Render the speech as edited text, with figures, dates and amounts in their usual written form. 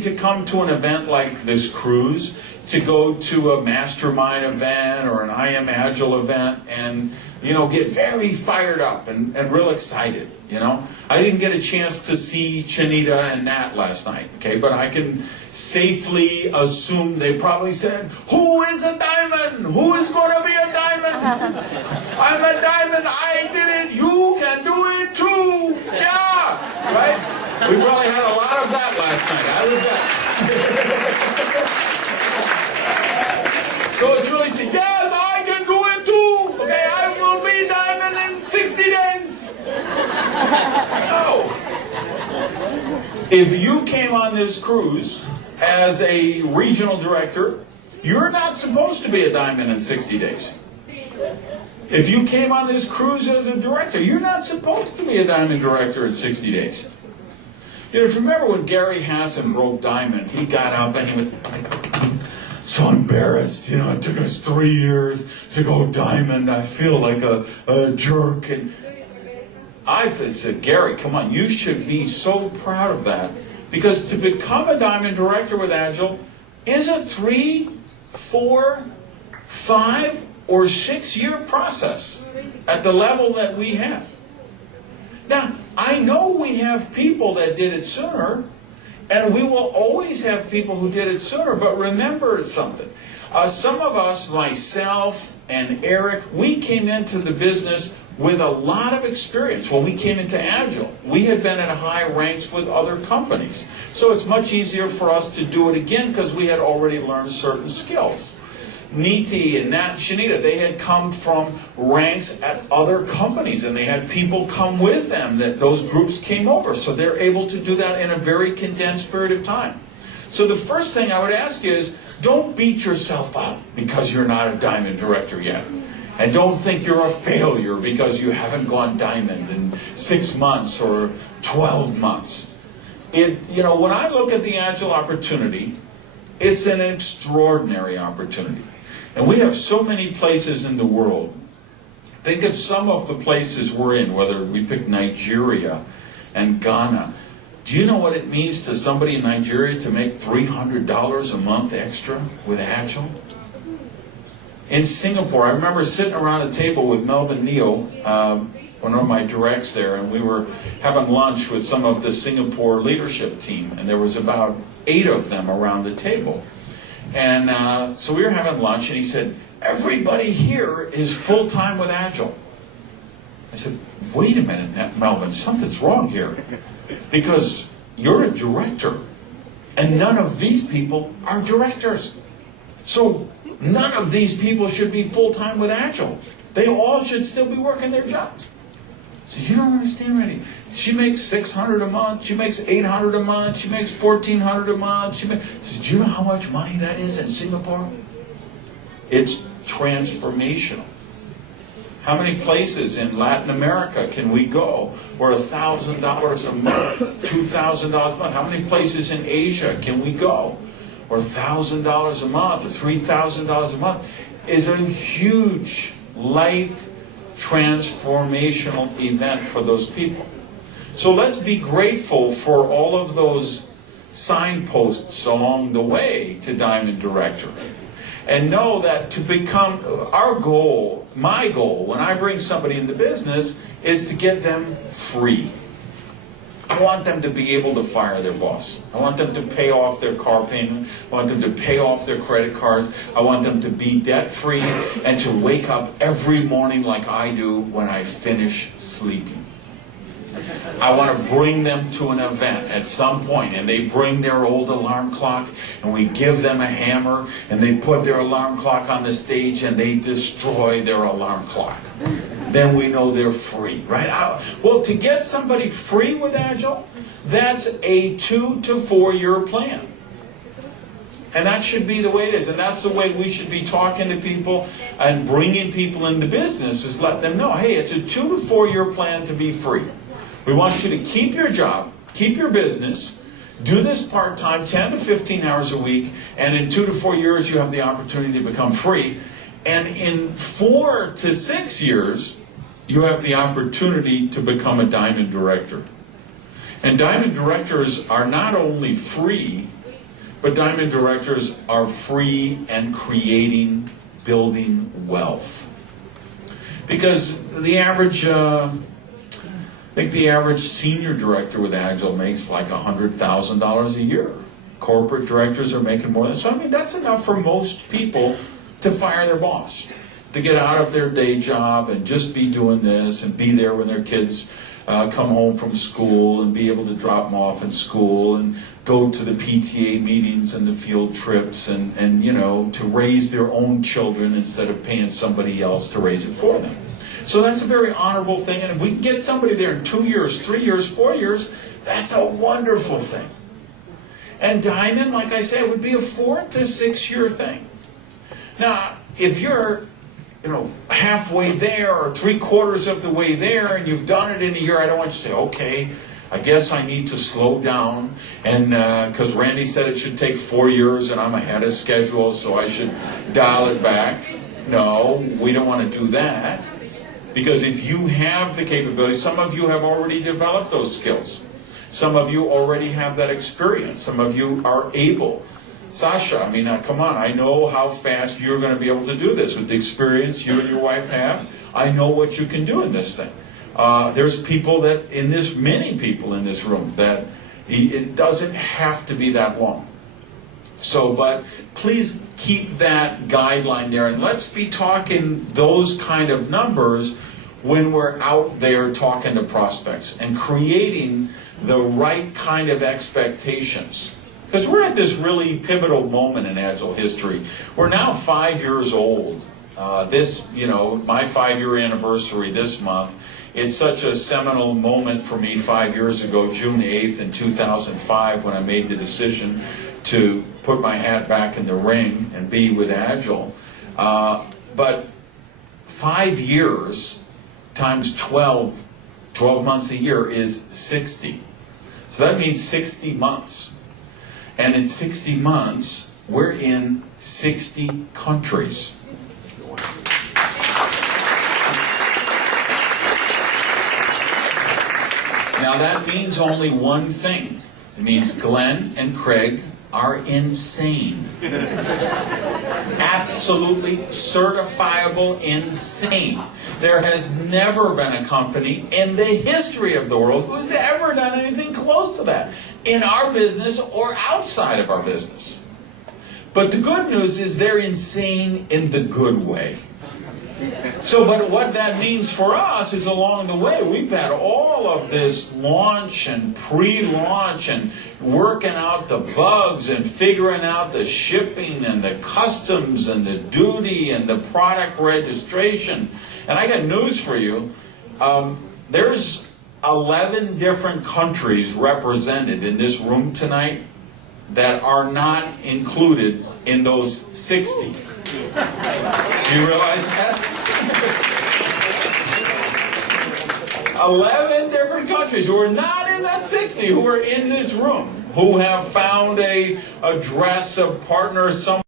to come to an event like this cruise, to go to a mastermind event or an I Am Agile event and, get very fired up and real excited, I didn't get a chance to see Chanita and Nat last night, okay? But I can safely assume they probably said, "Who is a diamond? Who is going to be a diamond? I'm a diamond. I did it. You can do it too. Yeah." Right? We probably had a lot of that last night. I would bet. So it's really saying, yes, I can do it too. Okay, I will be diamond in 60 days. No. If you came on this cruise as a regional director, you're not supposed to be a diamond in 60 days. If you came on this cruise as a director, you're not supposed to be a diamond director in 60 days. If you remember when Gary Hassan broke diamond, he got up and he went, "I'm so embarrassed. It took us 3 years to go diamond. I feel like a jerk." And I said, "Gary, come on, you should be so proud of that. Because to become a diamond director with Agile is a 3, 4, 5, or 6-year process at the level that we have." Now, I know we have people that did it sooner, and we will always have people who did it sooner, but remember something. Some of us, myself and Eric, we came into the business with a lot of experience. When we came into Agile, we had been at high ranks with other companies. So it's much easier for us to do it again because we had already learned certain skills. Niti and Nat and Shanita, they had come from ranks at other companies, and they had people come with them, that those groups came over. So they're able to do that in a very condensed period of time. So the first thing I would ask you is, don't beat yourself up because you're not a diamond director yet. And don't think you're a failure because you haven't gone diamond in 6 months or 12 months. When I look at the Agile opportunity, it's an extraordinary opportunity. And we have so many places in the world. Think of some of the places we're in, whether we pick Nigeria and Ghana. Do you know what it means to somebody in Nigeria to make $300 a month extra with Agile? In Singapore, I remember sitting around a table with Melvin Neo, one of my directs there, and we were having lunch with some of the Singapore leadership team, and there was about 8 of them around the table. And so we were having lunch, and he said, "Everybody here is full-time with Agile." I said, "Wait a minute, Melvin, something's wrong here. Because you're a director, and none of these people are directors. So none of these people should be full-time with Agile. They all should still be working their jobs." So you don't understand, Randy. She makes $600 a month. She makes $800 a month. She makes $1,400 a month. Do you know how much money that is in Singapore? It's transformational. How many places in Latin America can we go where $1,000 a month, $2,000 a month? How many places in Asia can we go where $1,000 a month or $3,000 a month is a huge life transformational event for those people? So let's be grateful for all of those signposts along the way to Diamond Director. And know that to become our goal, my goal, when I bring somebody into business, is to get them free. I want them to be able to fire their boss. I want them to pay off their car payment. I want them to pay off their credit cards. I want them to be debt-free and to wake up every morning like I do when I finish sleeping. I want to bring them to an event at some point, and they bring their old alarm clock, and we give them a hammer, and they put their alarm clock on the stage, and they destroy their alarm clock. Then we know they're free, right? Well, to get somebody free with Agile, that's a 2 to 4 year plan. And that should be the way it is. And that's the way we should be talking to people and bringing people into business, is let them know, hey, it's a 2 to 4 year plan to be free. We want you to keep your job, keep your business, do this part-time, 10 to 15 hours a week, and in 2 to 4 years you have the opportunity to become free. And in 4 to 6 years, you have the opportunity to become a Diamond Director. And Diamond Directors are not only free, But diamond directors are free and creating, building wealth. Because the average, I think the average senior director with Agile makes like $100,000 a year. Corporate directors are making more than that. So I mean, that's enough for most people to fire their boss, to get out of their day job and just be doing this and be there when their kids come home from school and be able to drop them off in school and go to the PTA meetings and the field trips and you know, to raise their own children instead of paying somebody else to raise it for them. So that's a very honorable thing, and if we can get somebody there in 2 years, 3 years, 4 years, that's a wonderful thing. And diamond, like I said, would be a 4 to 6 year thing. Now, if you're, you know, halfway there or 3/4 of the way there and you've done it in a year, I don't want you to say, okay, I guess I need to slow down, and because Randy said it should take 4 years and I'm ahead of schedule, so I should dial it back. No, we don't want to do that. Because if you have the capability, some of you have already developed those skills. Some of you already have that experience. Some of you are able. Sasha, I mean, come on, I know how fast you're going to be able to do this with the experience you and your wife have. I know what you can do in this thing. There's people that, many people in this room, that it doesn't have to be that long. So, but please keep that guideline there, and let's be talking those kind of numbers when we're out there talking to prospects and creating the right kind of expectations. Because we're at this really pivotal moment in Agile history. We're now 5 years old. My 5-year anniversary this month. It's such a seminal moment for me 5 years ago, June 8th in 2005, when I made the decision to put my hat back in the ring and be with Agile. But 5 years times 12 months a year is 60. So that means 60 months. And in 60 months, we're in 60 countries. Now that means only one thing. It means Glenn and Craig are insane. Absolutely certifiable insane. There has never been a company in the history of the world who's ever done anything close to that, in our business or outside of our business. But the good news is they're insane in the good way. So, but what that means for us is along the way, we've had all of this launch and pre-launch and working out the bugs and figuring out the shipping and the customs and the duty and the product registration. And I got news for you. There's 11 different countries represented in this room tonight that are not included in those 60. Do you realize that? 11 different countries who are not in that 60, who are in this room, who have found a address, a partner, some